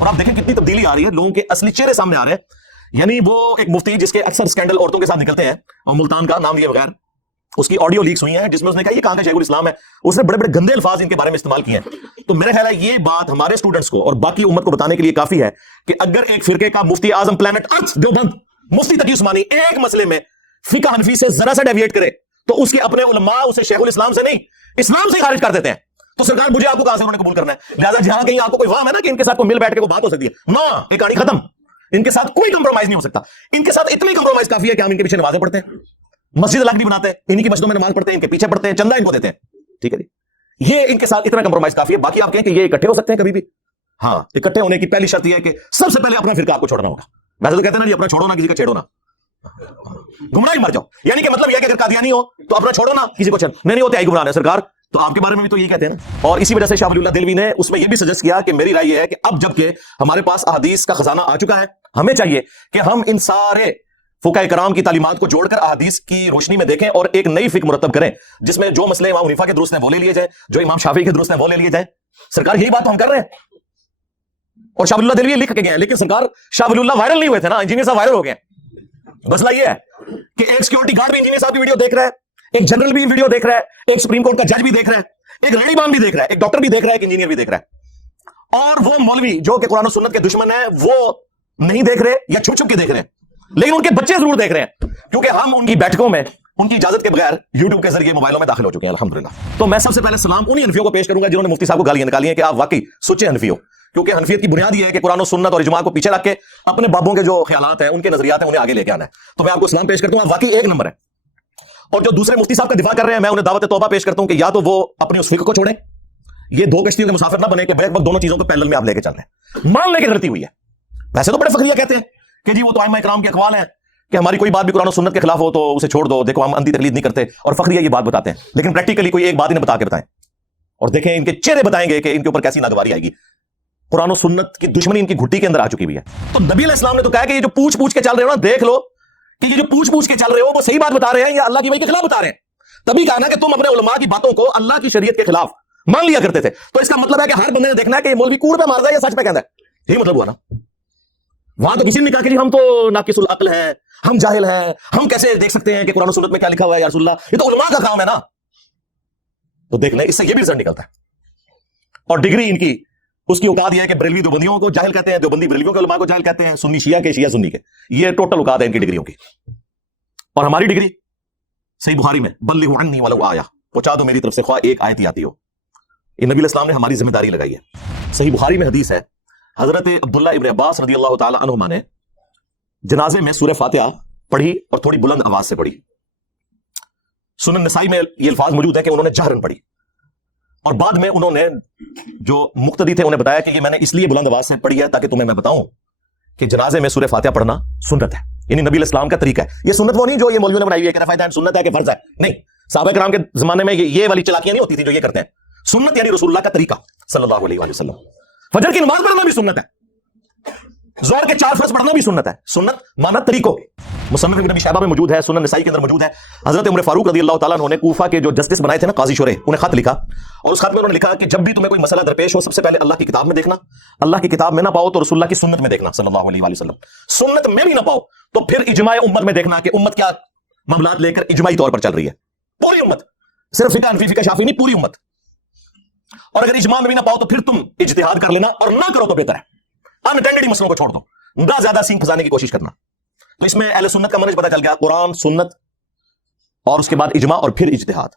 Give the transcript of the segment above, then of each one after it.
اور آپ دیکھیں کتنی تبدیلی آ رہی ہے, لوگوں کے اصلی چہرے سامنے آ رہے ہیں. یعنی وہ ایک مفتی جس کے اکثر اسکینڈل عورتوں کے ساتھ نکلتے ہیں, اور ملتان کا نام لیے بغیر, اس کی آڈیو لیکس ہوئی ہیں جس میں اس نے کہا یہ کہاں کا شیخ الاسلام ہے, اس نے بڑے بڑے گندے الفاظ ان کے بارے میں استعمال کیے ہیں. تو میرا خیال ہے یہ بات ہمارے اسٹوڈنٹس کو اور باقی امت کو بتانے کے لیے کافی ہے کہ اگر ایک فرقے کا مفتی اعظم پلانٹ ارتھ دیوبند مفتی تقی عثمانی ایک مسئلے میں فقہ حنفی سے ذرا سا ڈیویٹ کرے تو اس کے اپنے علماء اسے شیخ الاسلام سے نہیں اسلام سے خارج کر دیتے ہیں. تو سرکار مجھے آپ کو کہاں سے انہوں نے قبول کرنا ہے؟ لہٰذا جہاں کہیں آپ کو کوئی وہم ہے نا کہ ان کے ساتھ کوئی مل بیٹھ کے وہ بات ہو سکتی ہے, نو, ایک کہانی ختم. ان کے ساتھ کوئی کمپرومائز نہیں ہو سکتا. ان کے ساتھ اتنی کمپرومائز کافی ہے کہ ہم ان کے پیچھے نمازیں پڑھتے ہیں, مسجد الگ بھی بناتے ہیں, انہی کی مسجدوں میں نماز پڑھتے ہیں, ان کے پیچھے پڑھتے ہیں, چندہ ان کو دیتے ہیں. ٹھیک ہے جی, یہ ان کے ساتھ اتنا کمپرومائز کافی ہے. باقی آپ کہیں کہ یہ اکٹھے ہو سکتے ہیں کبھی بھی؟ ہاں, اکٹھے ہونے کی پہلی شرط یہ ہے کہ سب سے پہلے اپنا فرقہ آپ کو چھوڑنا ہوگا. ویسے تو کہتے ہیں نا جی اپنا چھوڑو نا کسی کا چھیڑو نا, گمراہ ہی مر جاؤ. یعنی کہ مطلب یہ کہ اگر قادیانی ہو تو اپنا چھوڑو نا کسی کو چھیڑ, نہیں ہوتے آئی گمراہ ہے سرکار. تو آپ کے بارے میں بھی تو یہ کہتے ہیں نا. اور اسی وجہ سے شاہ ولی اللہ دہلوی نے اس میں یہ بھی سجیسٹ کیا کہ میری رائے یہ ہے کہ اب جب کہ ہمارے پاس احادیث کا خزانہ آ چکا ہے, ہمیں چاہیے کہ ہم ان سارے فقہاء کرام کی تعلیمات کو جوڑ کر احادیث کی روشنی میں دیکھیں اور ایک نئی فکر مرتب کریں جس میں جو مسئلے امام حنیفہ کے درست ہیں وہ لے لیے جائیں, جو امام شافعی کے درست ہیں وہ لے لیے جائیں. سرکار یہی بات تو ہم کر رہے ہیں, اور شاہ ولی اللہ دہلوی لکھ کے گئے ہیں. لیکن سرکار شاہ ولی اللہ وائرل نہیں ہوئے تھے نا, انجینئر صاحب وائرل ہو گئے. مسئلہ یہ ہے کہ ایک سیکورٹی گارڈ بھی انجینئر صاحب کی ویڈیو دیکھ رہا ہے, ایک جنرل بھی ویڈیو دیکھ رہا ہے, ایک سپریم کورٹ کا جج بھی دیکھ رہا ہے, ایک لڑی بام بھی دیکھ رہا ہے, ایک ڈاکٹر بھی دیکھ رہا ہے, ایک انجینئر بھی دیکھ رہا ہے. اور وہ مولوی جو کہ قرآن و سنت کے دشمن ہیں وہ نہیں دیکھ رہے یا چھپ چھپ کے دیکھ رہے ہیں, لیکن ان کے بچے ضرور دیکھ رہے ہیں, کیونکہ ہم ان کی بیٹھکوں میں ان کی اجازت کے بغیر یوٹیوب کے ذریعے موبائلوں میں داخل ہو چکے ہیں الحمدللہ. تو میں سب سے پہلے سلام انہی حنفیوں کو پیش کروں گا جنہوں نے مفتی صاحب کو گالیاں نکالی ہیں کہ آپ واقعی سچے حنفی ہو, کیونکہ حنفیت کی بنیاد یہ ہے کہ قرآن و سنت اور اجماع کو پیچھے رکھ کے اپنے بابوں کے جو خیالات ہیں, ان کے نظریات ہیں, انہیں آگے لے کے آنا ہے. تو میں آپ کو سلام پیش کرتا ہوں, آپ واقعی ایک نمبر ہے. اور جو دوسرے مفتی صاحب کا دفاع کر رہے ہیں, میں انہیں دعوت توبہ پیش کرتا ہوں کہ یا تو وہ اپنے اس فقہ کو چھوڑیں, یہ دو کشتیوں کے مسافر نہ بنے کہ بیک وقت دونوں چیزوں کو پیرلل میں آپ لے کے چل رہے ہیں. مان لے کے غلطی ہوئی ہے. ویسے تو بڑے فخریہ کہتے ہیں کہ جی وہ تو ائمہ اکرام کے اقوال ہیں کہ ہماری کوئی بات بھی قرآن و سنت کے خلاف ہو تو اسے چھوڑ دو, دیکھو ہم اندھی تقلید نہیں کرتے, اور فخریہ یہ بات بتاتے ہیں. لیکن پریکٹیکلی کوئی ایک بات انہیں بتا کے بتائیں, اور دیکھیں ان کے چہرے بتائیں گے کہ ان کے اوپر کیسی ناگواری آئے گی. قرآن و سنت کی دشمنی ان کی گھٹی کے اندر آ چکی بھی ہے. تو نبی علیہ السلام نے تو کہا کہ یہ جو پوچھ پوچھ کے چل رہے ہو نا, دیکھ لو کہ یہ جو پوچھ پوچھ کے چل رہے ہو وہ صحیح بات بتا رہے ہیں یا اللہ کی وحی کے خلاف بتا رہے ہیں. تبھی کہا نا کہ تم اپنے علماء کی باتوں کو اللہ کی شریعت کے خلاف مان لیا کرتے تھے. تو اس کا مطلب ہے کہ ہر بندے نے دیکھنا ہے کہ یہ مولوی کوڑ پہ مار رہا ہے یا سچ پہ کہتا ہے. یہی مطلب ہوا نا. وہاں تو کسی نے کہا کہ جی ہم تو ناقص العقل ہیں, ہم جاہل ہیں, ہم کیسے دیکھ سکتے ہیں کہ قرآن و سنت میں کیا لکھا ہوا ہے یا رسول اللہ, یہ تو علماء کا کام ہے نا. تو دیکھ لیں اس سے یہ بھی رزلٹ نکلتا ہے. اور ڈگری ان کی اس کی اوقات یہ ہے کہ بریلوی دیوبندیوں کو جاہل کہتے ہیں, دیوبندی بریلویوں کے علماء کو جاہل کہتے ہیں, سنی شیعہ کے, شیعہ سنی کے. یہ ٹوٹل اوقات ہے ان کی ڈگریوں کی. اور ہماری ڈگری صحیح بخاری میں بلغوا عنی ولو آیہ, پہنچا دو میری طرف سے خواہ ایک آیت ہی آتی ہو. یہ نبی علیہ السلام نے ہماری ذمہ داری لگائی ہے. صحیح بخاری میں حدیث ہے, حضرت عبداللہ ابن عباس رضی اللہ تعالی عنہما نے جنازے میں سورہ فاتحہ پڑھی اور تھوڑی بلند آواز سے پڑھی. سنن نسائی میں یہ الفاظ موجود ہیں کہ انہوں نے جہرن پڑھی, اور بعد میں انہوں نے جو مقتدی تھے انہیں بتایا کہ یہ میں نے اس لیے بلند آواز سے پڑھی ہے تاکہ تمہیں میں بتاؤں کہ جنازے میں سورہ فاتحہ پڑھنا سنت ہے, یعنی نبی علیہ السلام کا طریقہ ہے. یہ سنت وہ نہیں جو یہ مولویوں نے بنائی ہوئی ہے کہ رفع یدین سنت ہے کہ فرض ہے, نہیں. صحابہ کرام کے زمانے میں یہ والی چلاکیاں نہیں ہوتی تھی جو یہ کرتے ہیں. سنت یعنی رسول اللہ کا طریقہ صلی اللہ علیہ وآلہ وسلم. فجر کی نماز پڑھنا بھی سنت ہے, ظہر کے 4 فرض پڑھنا بھی سنت ہے. سنت مانا طریقوں. مصنف ابن ابی شیبہ میں موجود ہے, سنن نسائی کے اندر موجود ہے. حضرت عمر فاروق رضی اللہ تعالیٰ عنہ نے کوفہ کے جو جسٹس بنائے تھے نا, قاضی شورے, انہیں خط لکھا, اور اس خط میں انہوں نے لکھا کہ جب بھی تمہیں کوئی مسئلہ درپیش ہو سب سے پہلے اللہ کی کتاب میں دیکھنا, اللہ کی کتاب میں نہ پاؤ تو رسول اللہ کی سنت میں دیکھنا صلی اللہ علیہ وآلہ وسلم. سنت میں بھی نہ پاؤ تو پھر اجماع امت میں دیکھنا کہ امت کیا معاملات لے کر اجماعی طور پر چل رہی ہے. پوری امت, صرف فقہ حنفی فقہ شافعی نہیں, پوری امت. اور اگر اجماع میں بھی نہ پاؤ تو پھر تم اجتہاد کر لینا, اور نہ کرو تو بہتر ہے. انٹینڈڈ مسئلوں کو چھوڑ دو, نہ زیادہ سینگ پھنسانے کی کوشش کرنا. تو اس میں اہل سنت کا منہج پتہ چل گیا, قرآن سنت اور اس کے بعد اجماع اور پھر اجتہاد.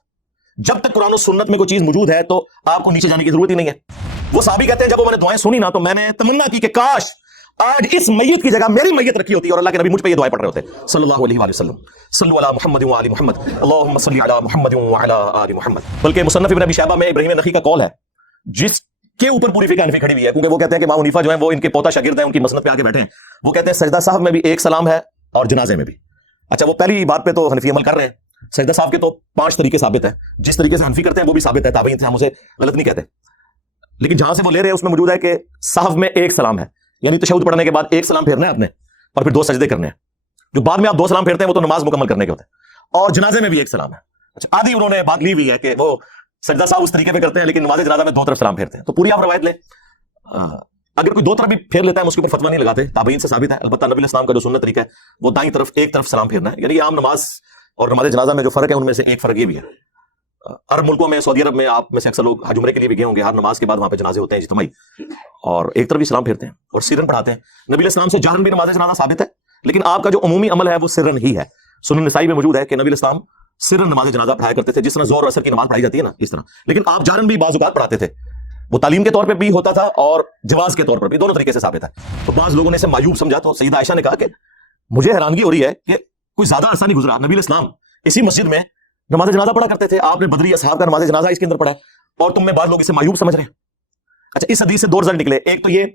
جب تک قرآن و سنت میں کوئی چیز موجود ہے تو آپ کو نیچے جانے کی ضرورت ہی نہیں ہے. وہ صحابی کہتے ہیں جب وہ میں نے دعائیں سنی نا تو میں نے تمنا کی کہ کاش آج اس میت کی جگہ میری میت رکھی ہوتی اور اللہ کے نبی مجھ پہ یہ دعائیں پڑھ رہے ہوتے صلی اللہ علیہ وآلہ وسلم. صلو علی محمد وعلی محمد, اللہم صلی علی محمد وعلی آل محمد. بلکہ مصنف ابن ابی شیبہ میں ابراہیم نخعی کا قول ہے جس کے اوپر پوری فقہ حنفی کھڑی ہوئی ہے, کیونکہ وہ کہتے ہیں کہ امام حنیفہ جو ہیں وہ ان کے پوتا شاگرد ہیں, ان کی مسند پہ آ کے بیٹھے ہیں. وہ کہتے ہیں سجدہ صاحب میں بھی ایک سلام ہے اور جنازے میں بھی. اچھا, وہ پہلی بات پہ تو حنفی عمل کر رہے ہیں. سجدہ صاحب کے تو 5 طریقے ثابت ہیں, جس طریقے سے حنفی کرتے ہیں وہ بھی ثابت ہے, تابعین سے ہم اسے غلط نہیں کہتے. لیکن جہاں سے وہ لے رہے ہیں اس میں موجود ہے کہ صاحب میں ایک سلام ہے, یعنی تشہد پڑھنے کے بعد ایک سلام پھیرنا ہے آپ نے اور پھر 2 سجدے کرنے ہیں. جو بعد میں آپ 2 سلام پھیرتے ہیں وہ تو نماز مکمل کرنے کے ہوتے ہیں. اور جنازے میں بھی ایک سلام ہے. اچھا, آدھی انہوں نے بات لی ہوئی ہے کہ وہ سجدہ صاحب اس طریقے پہ کرتے ہیں لیکن نماز جنازہ میں 2 طرف سلام پھیرتے ہیں. تو پوری آپ روایت لیں, اگر کوئی دو طرف بھی پھیر لیتا ہے اس کے اوپر فتوا نہیں لگاتے، تابعین سے ثابت ہے. البتہ نبی اسلام کا جو سنت طریقہ ہے وہ دائیں طرف ایک طرف سلام پھیرنا ہے. یعنی عام نماز اور نماز جنازہ میں جو فرق ہے ان میں سے ایک فرق یہ بھی ہے. عرب ملکوں میں، سعودی عرب میں آپ میں سے اکثر لوگ حج عمرے کے لیے بھی گئے ہوں گے، ہر نماز کے بعد وہاں پہ جنازے ہوتے ہیں اجتماعی، اور ایک طرف بھی سلام پھیرتے ہیں اور سرن پڑھاتے ہیں. نبی علیہ السلام سے جہرن بھی نماز جنازہ ثابت ہے، لیکن آپ کا جو عمومی عمل ہے وہ سرن ہی ہے. سنن نسائی میں موجود ہے کہ نبی علیہ السلام سرن نماز جنازہ پڑھایا کرتے تھے، جس طرح زور و اثر کی نماز پڑھائی جاتی ہے نا اس طرح، لیکن آپ جہرن بھی بعض اوقات پڑھاتے تھے. وہ تعلیم کے طور پہ بھی ہوتا تھا اور جواز کے طور پر بھی، دونوں طریقے سے ثابت ہے. تو بعض لوگوں نے اسے معیوب سمجھا، تو سیدہ عائشہ نے کہا کہ مجھے حیرانگی ہو رہی ہے کہ کوئی زیادہ عرصہ نہیں گزرا، نبی علیہ السلام اسی مسجد میں نماز جنازہ پڑھا کرتے تھے، آپ نے بدری اصحاب کا نماز جنازہ اس کے اندر پڑھا ہے، اور تم میں بعض لوگ اسے معیوب سمجھ رہے ہیں. اچھا، اس حدیث سے دو رزلٹ نکلے. ایک تو یہ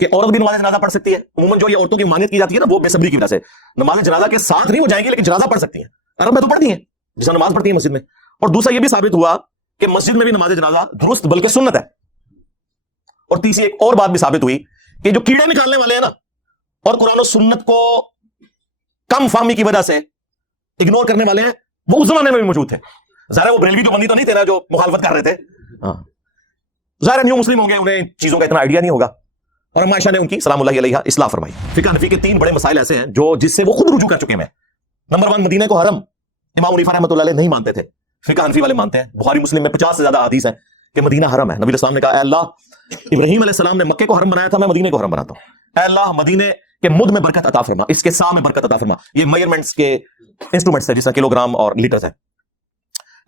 کہ عورت بھی نماز جنازہ پڑھ سکتی ہے. عموماً جو یہ عورتوں کی مانیت کی جاتی ہے نا، وہ بے صبری کی وجہ سے نماز جنازہ کے ساتھ نہیں وہ جائیں گی، لیکن جنازہ پڑھ سکتی ہیں. عرب میں تو پڑھتی ہیں جس طرح نماز پڑھتی ہیں مسجد میں. اور دوسرا یہ بھی ثابت ہوا کہ مسجد میں بھی نماز جنازہ درست بلکہ سنت ہے. اور تیسری ایک اور بات بھی ثابت ہوئی کہ جو کیڑے نکالنے والے ہیں نا اور قرآن و سنت کو کم فہمی کی وجہ سے اگنور کرنے والے ہیں، وہ اس زمانے میں بھی موجود تھے. ظاہر وہ بریلوی جو بندی تو نہیں تھے نا جو مخالفت کر رہے تھے، ظاہر نیو مسلم ہوں گے، انہیں چیزوں کا اتنا آئیڈیا نہیں ہوگا. اور عائشہ نے ان کی سلام اللہ علیہا اصلاح فرمائی. فقہ حنفی کے 3 بڑے مسائل ایسے ہیں جو جس سے وہ خود رجوع کر چکے ہیں. نمبر 1، مدینہ کو حرم امام حنیفہ رحمۃ اللہ علیہ نہیں مانتے تھے، فقہ حنفی والے مانتے ہیں. بخاری مسلم میں 50 سے زیادہ حدیث ہیں کہ مدینہ حرم ہے. نبی علیہ السلام نے کہا، اے اللہ، ابراہیم علیہ السلام نے مکے کو حرم بنایا تھا، میں مدینے کو حرم بناتا ہوں. اے اللہ، مدینے کے مد میں برکت عطا فرما، اس کے سا میں برکت عطا فرما. یہ میئرمنٹس کے انسٹرومنٹس ہیں، جس طرح کلو گرام اور لیٹرز ہیں.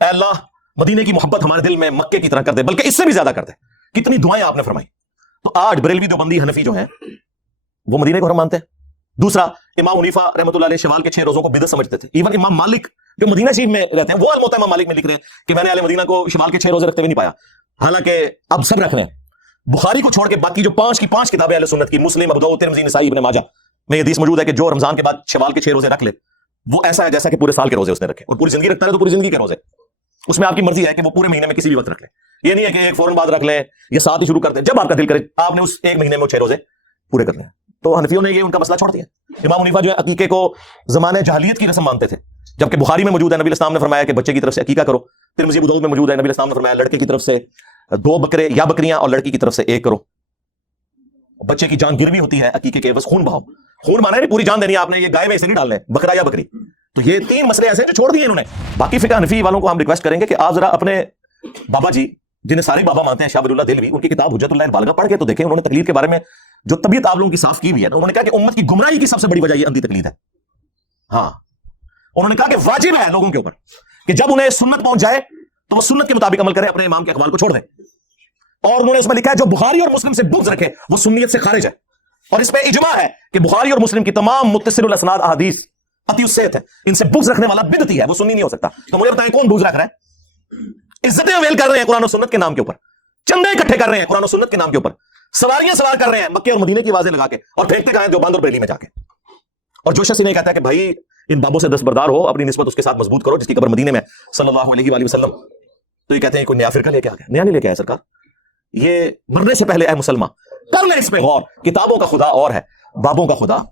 اے اللہ، مدینے کی محبت ہمارے دل میں مکے کی طرح کر دے، بلکہ اس سے بھی زیادہ کر دے. کتنی دعائیں آپ نے فرمائی. تو آج بریلوی دیوبندی حنفی جو ہیں وہ مدینے کو حرم مانتے ہیں. دوسرا، امام حنیفہ رحمۃ اللہ علیہ شوال کے 6 روزوں کو بدعت سمجھتے تھے. ایون امام مالک جو مدینہ شریف میں رہتے ہیں، وہ الموطا امام مالک میں لکھ رہے ہیں کہ میں نے اہل مدینہ کو شمال کے 6 روزے رکھتے ہوئے نہیں پایا. حالانکہ اب سب رکھ رہے ہیں. بخاری کو چھوڑ کے باقی جو 5 کی 5 کتابیں اہل سنت کی، مسلم، ابو داؤد، ترمذی، نسائی، ابن ماجہ میں یہ حدیث موجود ہے کہ جو رمضان کے بعد شوال کے 6 روزے رکھ لے وہ ایسا ہے جیسا کہ پورے سال کے روزے اس نے رکھے. اور پوری زندگی رکھتا ہے تو پوری زندگی کے روزے، اس میں آپ کی مرضی ہے کہ وہ پورے مہینے میں کسی بھی وقت رکھ لے. یہ نہیں ہے کہ ایک فوراً بعد رکھ لیں یا ساتھ ہی شروع کر دیں، جب آپ کا دل کرے آپ نے اس ایک مہینے میں وہ 6 روزے پورے کر لیں. تو حنفیوں نے یہ ان کا مسئلہ چھوڑ دیا. امام حنیفہ جو ہے عقیقے کو زمانے جاہلیت کی رسم مانتے تھے، جبکہ بخاری میں موجود ہے نبی علیہ السلام نے فرمایا کہ بچے کی طرف سے عقیقہ کرو. ترمذی ابو داؤد میں موجود ہے نبی علیہ السلام نے فرمایا لڑکے کی طرف سے 2 بکرے یا بکریاں اور لڑکی کی طرف سے 1 کرو. بچے کی جان گروی ہوتی ہے عقیقے کے، بس خون بہاؤ. خون بہانا نہیں، پوری جان دینی ہے آپ نے. یہ گائے میں اسے نہیں ڈالنا ہے، بکرا یا بکری. تو یہ 3 مسئلے ایسے ہیں جو چھوڑ دیے انہوں نے. باقی فقہ حنفی والوں کو ہم ریکویسٹ کریں گے کہ آپ ذرا اپنے بابا جی جنہیں سارے بابا مانتے ہیں، شاہ ولی اللہ دہلوی، ان کی کتاب حجت اللہ البالغہ پڑھ کے تو دیکھیں. انہوں نے تقلید کے بارے میں جو طبیعت آپ لوگوں کی صاف کی ہوئی ہے، انہوں نے کہا کہ امت کی گمراہی کی سب سے بڑی وجہ یہ اندھی تقلید ہے. ہاں، انہوں نے کہا کہ واجب ہے لوگوں کے اوپر کہ جب انہیں سنت پہنچ جائے تو وہ سنت کے مطابق عمل کریں، اپنے امام کے اقوال کو چھوڑ دیں. اور انہوں نے اس میں لکھا ہے جو بخاری اور مسلم سے بغض رکھے وہ سنیت سے خارج ہے. اور اس پہ اجماع ہے کہ بخاری اور مسلم کی تمام متصل الاسناد احادیث قطعی الصحت ہے. ان سے بغض رکھنے والا بدعتی ہے، وہ سنی نہیں ہو سکتا. تو مجھے بتائیں کون بغض رکھ رہا ہے؟ عزتیں اویل کر رہے ہیں قرآن و سنت کے نام کے اوپر، چندے اکٹھے کر رہے ہیں قرآن و سنت کے نام کے اوپر، سواریاں سوار کر رہے ہیں مکے اور مدینے کی آوازیں لگا کے، اور پھینکتے کہاں دیوبند اور بریلی میں جا کے. اور جو شخص نہیں کہتا ہے کہ بھائی ان بابوں سے دستبردار ہو، اپنی نسبت اس کے ساتھ مضبوط کرو جس کی قبر مدینے میں صلی اللہ علیہ وآلہ وسلم، تو یہ کہتے ہیں کوئی نیا فرقہ لے کے آ گیا. نیا نہیں لے کے آیا سرکار، یہ مرنے سے پہلے اے مسلمان کر لیں اس پہ غور. کتابوں کا خدا اور ہے، بابوں کا خدا